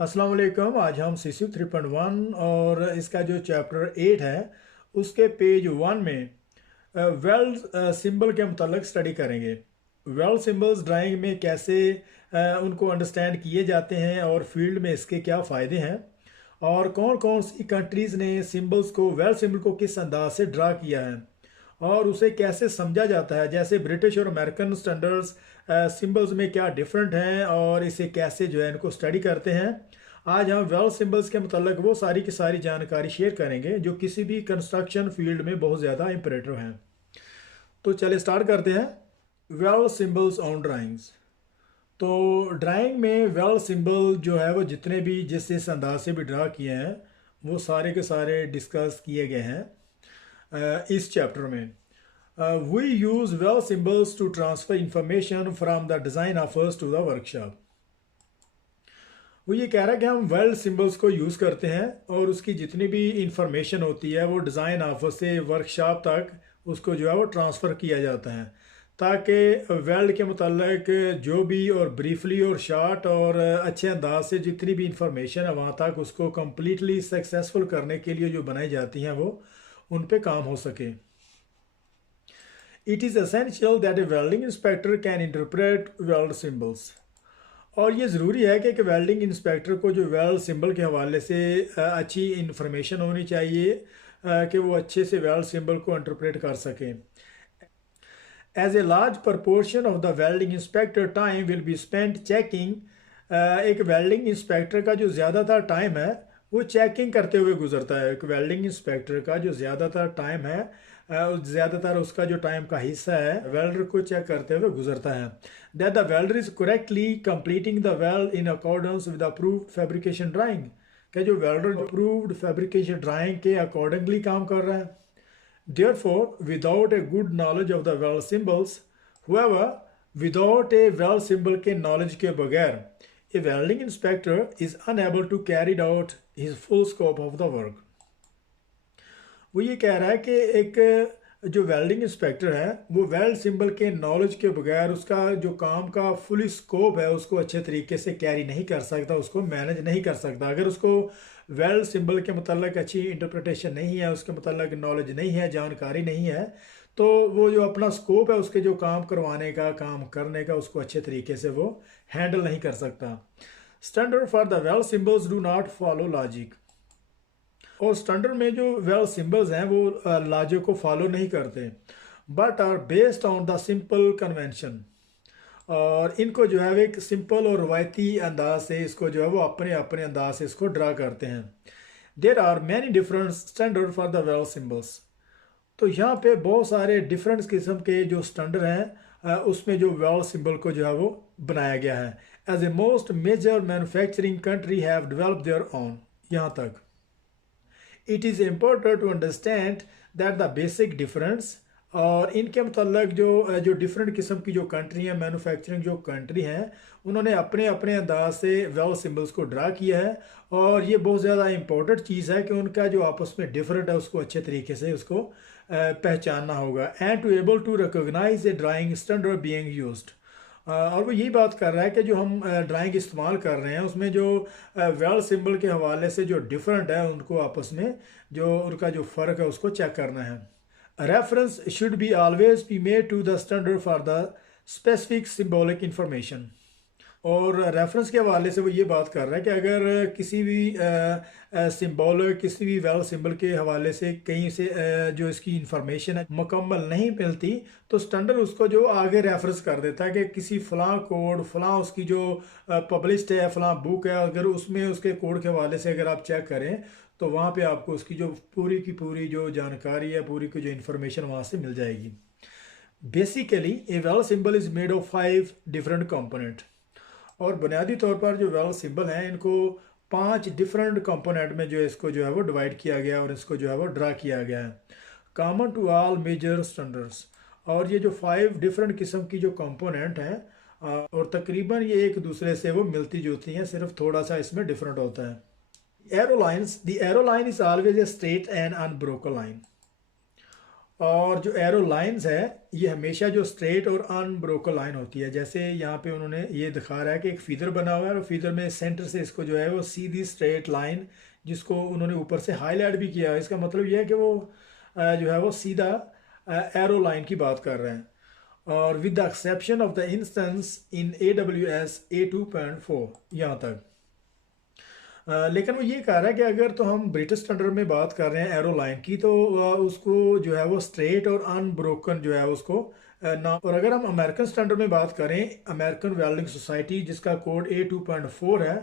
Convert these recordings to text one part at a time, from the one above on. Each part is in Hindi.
अस्सलाम वालेकुम। आज हम सीसी 3.1 और इसका जो चैप्टर 8 है उसके पेज 1 में वेल सिंबल के मुतालिक स्टडी करेंगे। वेल सिंबल्स ड्राइंग में कैसे उनको अंडरस्टैंड किए जाते हैं और फील्ड में इसके क्या फ़ायदे हैं, और कौन कौन सी कंट्रीज़ ने सिंबल्स को वेल सिंबल को किस अंदाज से ड्रा किया है और उसे कैसे समझा जाता है। जैसे ब्रिटिश और अमेरिकन स्टैंडर्ड्स सिंबल्स में क्या डिफरेंट हैं और इसे कैसे जो है इनको स्टडी करते हैं। आज हम वेल सिंबल्स के मतलब वो सारी की सारी जानकारी शेयर करेंगे जो किसी भी कंस्ट्रक्शन फील्ड में बहुत ज़्यादा इंपरेटिव हैं। तो चलिए स्टार्ट करते हैं। Well symbols on drawings. तो ड्राइंग में वेल सिंबल जो है वो जितने भी जिस अंदाज से भी ड्रा किए हैं वो सारे के सारे डिस्कस किए गए हैं इस चैप्टर में। We use well symbols to transfer information from the design offers to the workshop. वो ये कह रहा है कि हम वेल सिंबल्स को यूज़ करते हैं और उसकी जितनी भी इंफॉर्मेशन होती है वो डिज़ाइन ऑफर से वर्कशॉप तक उसको जो है वो ट्रांसफ़र किया जाता है, ताकि वेल्ड के मुतालिक जो भी और ब्रीफली और शार्ट और अच्छे अंदाज से जितनी भी इंफॉर्मेशन है वहाँ तक उसको कम्प्लीटली सक्सेसफुल करने के लिए जो बनाई जाती हैं वो उन पे काम हो सके। It is essential that a welding inspector can interpret weld symbols. और ये ज़रूरी है कि एक वेल्डिंग इंस्पेक्टर को जो वेल्ड सिंबल के हवाले से अच्छी इंफॉर्मेशन होनी चाहिए कि वो अच्छे से वेल्ड सिंबल को इंटरप्रेट कर सकें। As a large proportion of the welding inspector time will be spent checking. एक वेल्डिंग इंस्पेक्टर का जो ज़्यादातर टाइम है वो चेकिंग करते हुए गुजरता है। एक वेल्डिंग इंस्पेक्टर का जो ज़्यादातर टाइम है ज़्यादातर उसका जो टाइम का हिस्सा है वेल्डर को चेक करते हुए गुजरता है। That the welder is correctly completing the weld in accordance with approved fabrication drawing. कि जो वेल्डर अप्रूव्ड फैब्रिकेशन ड्राइंग के अकॉर्डिंगली काम कर रहा है। Therefore, without a good knowledge of the weld symbols, whoever without a weld symbol के knowledge के बगैर a welding inspector is unable to carry out his full scope of the work. वो ये कह रहा है कि एक जो वेल्डिंग इंस्पेक्टर है वो वेल्ड सिंबल के नॉलेज के बगैर उसका जो काम का फुली स्कोप है उसको अच्छे तरीके से कैरी नहीं कर सकता, उसको मैनेज नहीं कर सकता। अगर उसको वेल्ड सिंबल के मतलब अच्छी इंटरप्रिटेशन नहीं है, उसके मतलब नॉलेज नहीं है, जानकारी नहीं है, तो वो जो अपना स्कोप है उसके जो काम करवाने का काम करने का उसको अच्छे तरीके से वो हैंडल नहीं कर सकता। Standard for the weld symbols do not follow logic. और स्टैंडर्ड में जो वेल सिंबल्स हैं वो लॉजिक को फॉलो नहीं करते, but are based on the simple convention. और इनको जो है एक सिंपल और रवायती अंदाज से इसको जो है वो अपने अपने अंदाज से इसको ड्रा करते हैं। There are many different standard for the weld symbols. तो यहाँ पे बहुत सारे डिफरेंट किस्म के जो स्टैंडर्ड हैं उसमें जो वेल सिंबल को जो है वो बनाया गया है। As a most major manufacturing country have develop their own. यहाँ तक it is important to understand that the basic difference. और इनके मतलब जो डिफरेंट किस्म की जो कंट्री हैं, मैन्युफैक्चरिंग जो कंट्री हैं, उन्होंने अपने अपने अंदाज से वेल सिंबल्स को ड्रा किया है। और ये बहुत ज़्यादा इंपॉर्टेंट चीज़ है कि उनका जो आपस में डिफरेंट है उसको अच्छे तरीके से उसको पहचानना होगा। And to able to recognise a drawing standard being used. और वो यही बात कर रहा है कि जो हम ड्राइंग इस्तेमाल कर रहे हैं उसमें जो वेल सिंबल के हवाले से जो डिफरेंट है उनको आपस में जो उनका जो फ़र्क है उसको चेक करना है। Reference should be always be made to the standard for the specific symbolic information. और रेफरेंस के हवाले से वो ये बात कर रहा है कि अगर किसी भी सिंबल किसी भी वेल सिंबल के हवाले से कहीं से जो इसकी इंफॉर्मेशन है मुकम्मल नहीं मिलती तो स्टैंडर्ड उसको जो आगे रेफरेंस कर देता है कि किसी फ़लाँ कोड फ़लाँ उसकी जो पब्लिश्ड है फ़लाँ बुक है, अगर उसमें उसके कोड के हवाले से अगर आप चेक करें तो वहाँ पे आपको उसकी जो पूरी की पूरी जो जानकारी है, पूरी की जो इंफॉर्मेशन वहाँ से मिल जाएगी। Basically A well symbol is made of 5 different component. और बुनियादी तौर पर जो वेल सिंबल हैं इनको 5 डिफरेंट कंपोनेंट में जो इसको जो है वो डिवाइड किया गया और इसको जो है वो ड्रा किया गया है। Common to all major standards. और ये जो 5 डिफरेंट किस्म की जो कंपोनेंट हैं और तकरीबन ये एक दूसरे से वो मिलती जुलती हैं, सिर्फ थोड़ा सा इसमें डिफरेंट होता है। Arrow lines, the arrow line is always a straight and unbroken line. और जो एरो लाइंस है ये हमेशा जो स्ट्रेट और अनब्रोकन लाइन होती है। जैसे यहाँ पे उन्होंने ये दिखा रहा है कि एक फीदर बना हुआ है और फीदर में सेंटर से इसको जो है वो सीधी स्ट्रेट लाइन, जिसको उन्होंने ऊपर से हाईलाइट भी किया है, इसका मतलब ये है कि वो जो है वो सीधा एरो लाइन की बात कर रहे हैं। और with the exception of the instance in AWS A2.4 यहाँ तक। लेकिन वो ये कह रहा है कि अगर तो हम ब्रिटिश स्टैंडर्ड में बात कर रहे हैं एरो लाइन की, तो उसको जो है वो स्ट्रेट और अनब्रोकन जो है उसको ना। और अगर हम अमेरिकन स्टैंडर्ड में बात करें, अमेरिकन वेल्डिंग सोसाइटी जिसका कोड A2.4 है,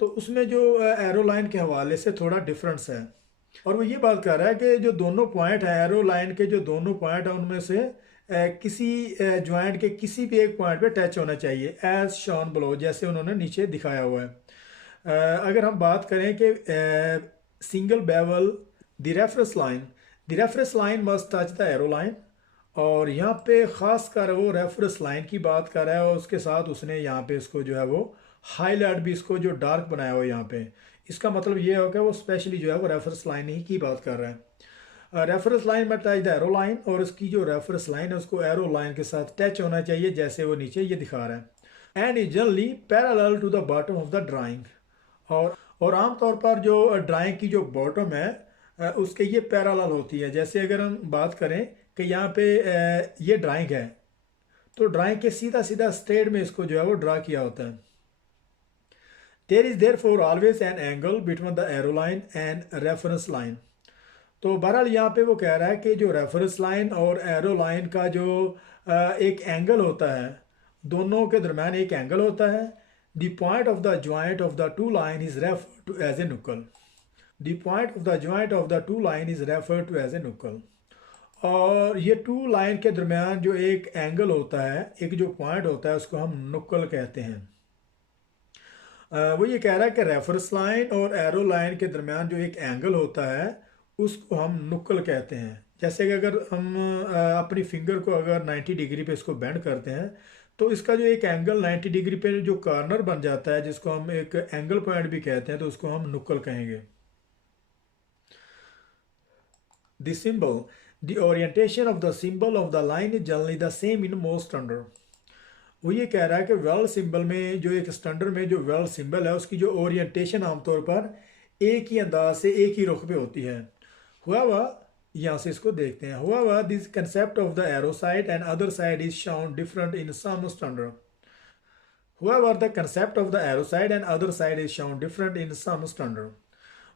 तो उसमें जो एरो लाइन के हवाले से थोड़ा डिफरेंस है। और वो ये बात कर रहा है कि जो दोनों पॉइंट हैं एरो लाइन के, जो दोनों पॉइंट हैं उनमें से किसी ज्वाइंट के किसी भी एक पॉइंट पे टच होना चाहिए, एज शॉन बिलो, जैसे उन्होंने नीचे दिखाया हुआ है। अगर हम बात करें कि single bevel the reference line must touch the arrow line, और यहाँ पे ख़ास कर वो रेफरेंस लाइन की बात कर रहा है और उसके साथ उसने यहाँ पे इसको जो है वो हाईलाइट भी, इसको जो डार्क बनाया हुआ है यहाँ पे, इसका मतलब ये होगा वो स्पेशली जो है वो रेफरेंस लाइन ही की बात कर रहा है। रेफरेंस लाइन में टच द एरो लाइन, और उसकी जो रेफरेंस लाइन है उसको एरो लाइन के साथ टच होना चाहिए, जैसे वो नीचे ये दिखा रहा है। And is generally parallel to the bottom of the drawing, और आमतौर पर जो ड्राइंग की जो बॉटम है उसके ये पैरेलल होती है। जैसे अगर हम बात करें कि यहाँ पे ये ड्राइंग है, तो ड्राइंग के सीधा सीधा स्ट्रेट में इसको जो है वो ड्रा किया होता है। There is there for always an angle between the arrow line and reference line. तो बहरहाल यहाँ पे वो कह रहा है कि जो रेफरेंस लाइन और एरो लाइन का जो एक एंगल होता है, दोनों के दरम्यान एक एंगल होता है। The point of the joint of the two line is referred to as a knuckle. The point of the joint of the two line is referred to as a knuckle. और ये टू लाइन के दरमियान जो एक एंगल होता है, एक जो पॉइंट होता है, उसको हम नुक्कल कहते हैं। वो ये कह रहा है कि रेफरेंस लाइन और एरो लाइन के दरमियान जो एक एंगल होता है उसको हम नुक्कल कहते हैं। जैसे कि अगर हम अपनी फिंगर को अगर 90 डिग्री पे इसको बेंड करते हैं, तो इसका जो एक एंगल 90 डिग्री पे जो कॉर्नर बन जाता है, जिसको हम एक एंगल पॉइंट भी कहते हैं, तो उसको हम नुक्कल कहेंगे। The symbol the orientation of the symbol of the line is generally the same in most standard. वो ये कह रहा है कि वेल्ड सिंबल में जो एक स्टैंडर्ड में जो वेल्ड सिंबल है उसकी जो ओरिएंटेशन आमतौर पर एक ही अंदाज से एक ही रुख पे होती है। हुआ यहाँ से इसको देखते हैं। However, this concept of the arrow side and other side is shown different in some standard. However, the concept of the arrow side and other side is shown different in some standard.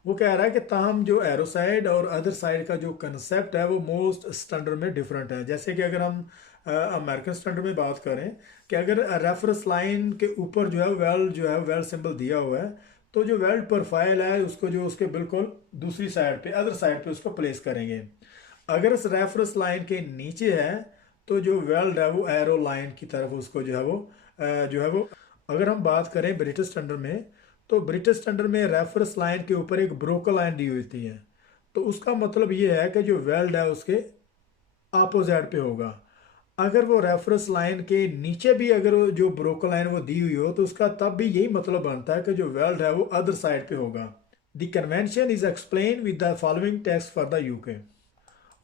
वो कह रहा है कि ताहम जो एरो साइड और अदर साइड का जो कंसेप्ट है वो मोस्ट स्टैंडर्ड में डिफरेंट है। जैसे कि अगर हम अमेरिकन स्टैंडर्ड में बात करें कि अगर रेफरेंस लाइन के ऊपर जो है वेल्ड सिंबल दिया हुआ है, तो जो वेल्ड प्रोफाइल है उसको जो उसके बिल्कुल दूसरी साइड पे, अदर साइड पे उसको प्लेस करेंगे। अगर इस रेफरेंस लाइन के नीचे है तो जो वेल्ड है वो एरो लाइन की तरफ उसको जो है वो अगर हम बात करें ब्रिटिश स्टैंडर्ड में, तो ब्रिटिश स्टैंडर्ड में रेफरेंस लाइन के ऊपर एक ब्रोकन लाइन दी हुई थी है, तो उसका मतलब ये है कि जो वेल्ड है उसके अपोजिट पे होगा। अगर वो रेफरेंस लाइन के नीचे भी अगर जो ब्रोकन लाइन वो दी हुई हो, तो उसका तब भी यही मतलब बनता है कि जो वेल्ड है वो अदर साइड पे होगा। The convention is explain with the following text for the UK.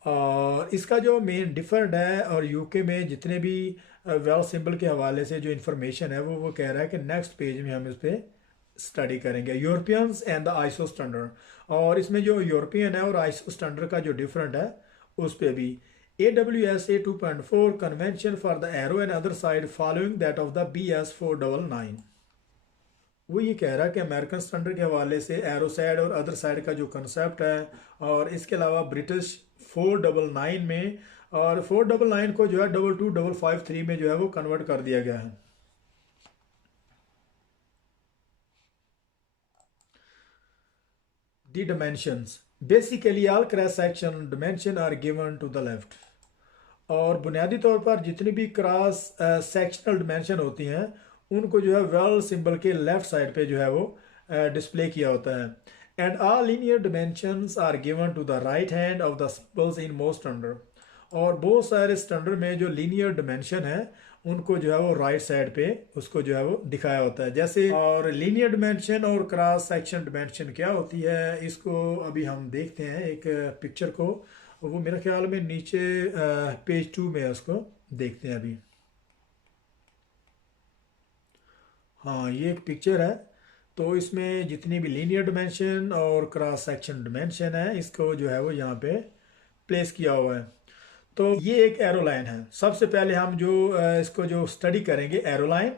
और इसका जो मेन डिफरेंट है, और यूके में जितने भी वेल्ड सिंबल के हवाले से जो इन्फॉर्मेशन है वो कह रहा है कि नेक्स्ट पेज में हम इस पर स्टडी करेंगे Europeans and the ISO standard. और इसमें जो यूरोपियन है और आईएसओ स्टैंडर्ड का जो डिफरेंट है उस पर भी AWS A2.4 convention for the arrow and other side following that of the BS 499। वो ये कह रहा है कि अमेरिकन स्टैंडर्ड के हवाले से एरो साइड और अदर साइड का जो कंसेप्ट है, और इसके अलावा ब्रिटिश 499 में, और 499 को जो है 22553 में जो है वो कन्वर्ट कर दिया गया है। The dimensions basically all cross section dimension are given to the left. और बुनियादी तौर पर जितनी भी क्रॉस सेक्शनल डिमेंशन होती हैं उनको जो है वेल्ड सिंबल के लेफ्ट साइड पे जो है वो डिस्प्ले किया होता है। And all linear dimensions are given to the right hand of the symbols in most standard. और बहुत सारे स्टैंडर्ड में जो लीनियर डिमेंशन है उनको जो है वो राइट साइड पे उसको जो है वो दिखाया होता है। जैसे और लीनियर डिमेंशन और क्रॉस सेक्शन डिमेंशन क्या होती है, इसको अभी हम देखते हैं एक पिक्चर को। वो मेरे ख्याल में नीचे पेज 2 में है, उसको देखते हैं अभी। हाँ, ये एक पिक्चर है। तो इसमें जितनी भी लीनियर डिमेंशन और क्रॉस सेक्शन डिमेंशन है, इसको जो है वो यहाँ पे प्लेस किया हुआ है। तो ये एक एरोलाइन है। सबसे पहले हम जो इसको जो स्टडी करेंगे एरोलाइन,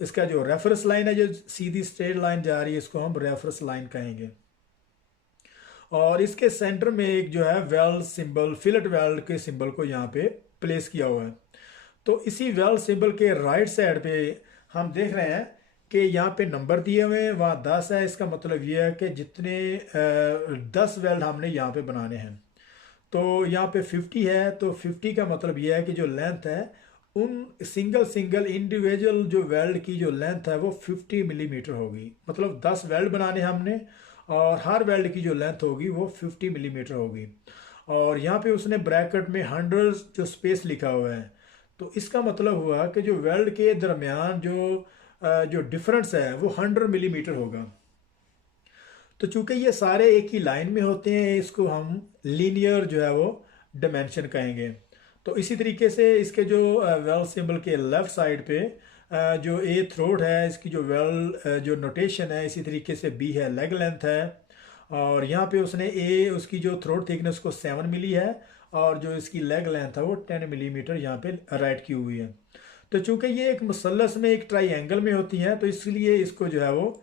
इसका जो रेफरेंस लाइन है जो सीधी स्ट्रेट लाइन जा रही है, इसको हम रेफरेंस लाइन कहेंगे। और इसके सेंटर में एक जो है वेल्ड सिंबल, फिलेट वेल्ड के सिंबल को यहाँ पे प्लेस किया हुआ है। तो इसी वेल्ड सिंबल के राइट साइड पे हम देख रहे हैं कि यहाँ पे नंबर दिए हुए हैं, वहाँ 10 है। इसका मतलब ये है कि जितने 10 वेल्ड हमने यहाँ पे बनाने हैं। तो यहाँ पे 50 है, तो 50 का मतलब ये है कि जो लेंथ है उन सिंगल सिंगल इंडिविजुअल जो वेल्ड की जो लेंथ है वो 50 मिलीमीटर होगी। मतलब 10 वेल्ड बनाने हमने, और हर वेल्ड की जो लेंथ होगी वो 50 मिलीमीटर होगी। और यहाँ पे उसने ब्रैकेट में 100 जो स्पेस लिखा हुआ है। तो इसका मतलब हुआ कि जो वेल्ड के दरमियान जो डिफरेंस है वो 100 मिलीमीटर होगा। तो चूंकि ये सारे एक ही लाइन में होते हैं, इसको हम लीनियर जो है वो डिमेंशन कहेंगे। तो इसी तरीके से इसके जो वेल सिंबल के लेफ्ट साइड पे जो ए थ्रोट है, इसकी जो वेल जो नोटेशन है, इसी तरीके से बी है लेग लेंथ है। और यहाँ पे उसने ए उसकी जो थ्रोट थिकनेस को 7 मिली है, और जो इसकी लेग लेंथ है वो 10 मिलीमीटर यहाँ पे राइट की हुई है। तो चूंकि ये एक मुसल्लस में एक ट्राइंगल में होती हैं, तो इसलिए इसको जो है वो,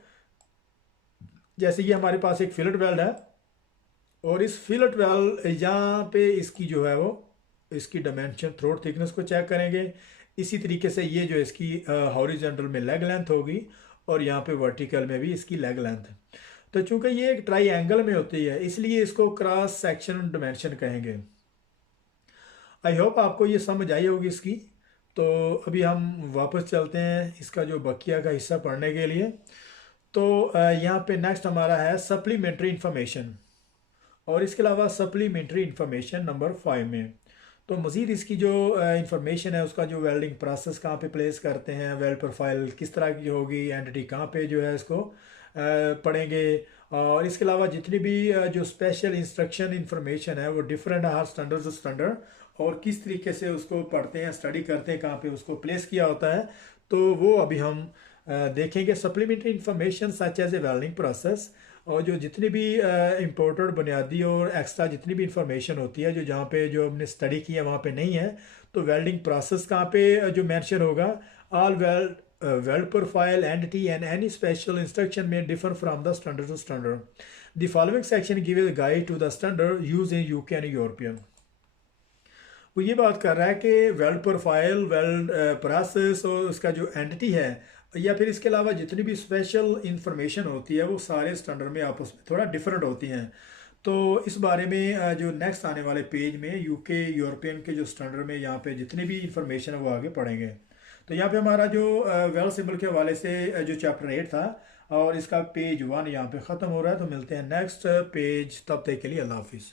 जैसे ये हमारे पास एक फिलेट वेल्ड है, और इस फिलेट वेल्ड यहाँ पे इसकी जो है वो इसकी डायमेंशन थ्रोट थिकनेस को चेक करेंगे। इसी तरीके से ये जो इसकी हॉरिजॉन्टल में लेग लेंथ होगी, और यहाँ पे वर्टिकल में भी इसकी लेग लेंथ है। तो चूंकि ये एक ट्राइंगल में होती है, इसलिए इसको क्रॉस सेक्शन डायमेंशन कहेंगे। आई होप आपको ये समझ आई होगी इसकी। तो अभी हम वापस चलते हैं इसका जो बकिया का हिस्सा पढ़ने के लिए। तो यहाँ पे नेक्स्ट हमारा है सप्लीमेंट्री इंफॉर्मेशन, और इसके अलावा सप्लीमेंट्री इंफॉर्मेशन नंबर 5 में तो मज़ीद इसकी जो इंफॉर्मेशन है, उसका जो वेल्डिंग प्रोसेस कहाँ पे प्लेस करते हैं, वेल्ड प्रोफाइल किस तरह की होगी, एंटिटी कहाँ पे जो है इसको पढ़ेंगे। और इसके अलावा जितनी भी जो स्पेशल इंस्ट्रक्शन इंफॉर्मेशन है वो डिफरेंट हर स्टैंडर्ड से स्टैंडर्ड, और किस तरीके से उसको पढ़ते हैं, स्टडी करते हैं, कहाँ पे उसको प्लेस किया होता है, तो वो अभी हम देखेंगे। Supplementary information such as a welding process, और जो जितनी भी इम्पोर्टेड बुनियादी और एक्स्ट्रा जितनी भी इंफॉर्मेशन होती है जो जहाँ पे जो हमने स्टडी की है वहाँ पे नहीं है, तो वेल्डिंग प्रोसेस कहाँ पे जो मेंशन होगा, all weld profile entity and any special instruction may differ from the standard to standard. The following section give a guide to the standard use in UK and European. वो ये बात कर रहा है कि वेल्ड प्रोफाइल, वेल्ड प्रोसेस और उसका जो एंटिटी है, या फिर इसके अलावा जितनी भी स्पेशल इंफॉर्मेशन होती है वो सारे स्टैंडर्ड में आपस में थोड़ा डिफरेंट होती हैं। तो इस बारे में जो नेक्स्ट आने वाले पेज में यूके यूरोपियन के जो स्टैंडर्ड में यहाँ पे जितनी भी इंफॉर्मेशन है वो आगे पढ़ेंगे। तो यहाँ पे हमारा जो वेल सिंबल के हवाले से जो चैप्टर 8 था, और इसका पेज 1 यहाँ पे ख़त्म हो रहा है। तो मिलते हैं नेक्स्ट पेज, तब तक के लिए अल्लाह हाफिज़।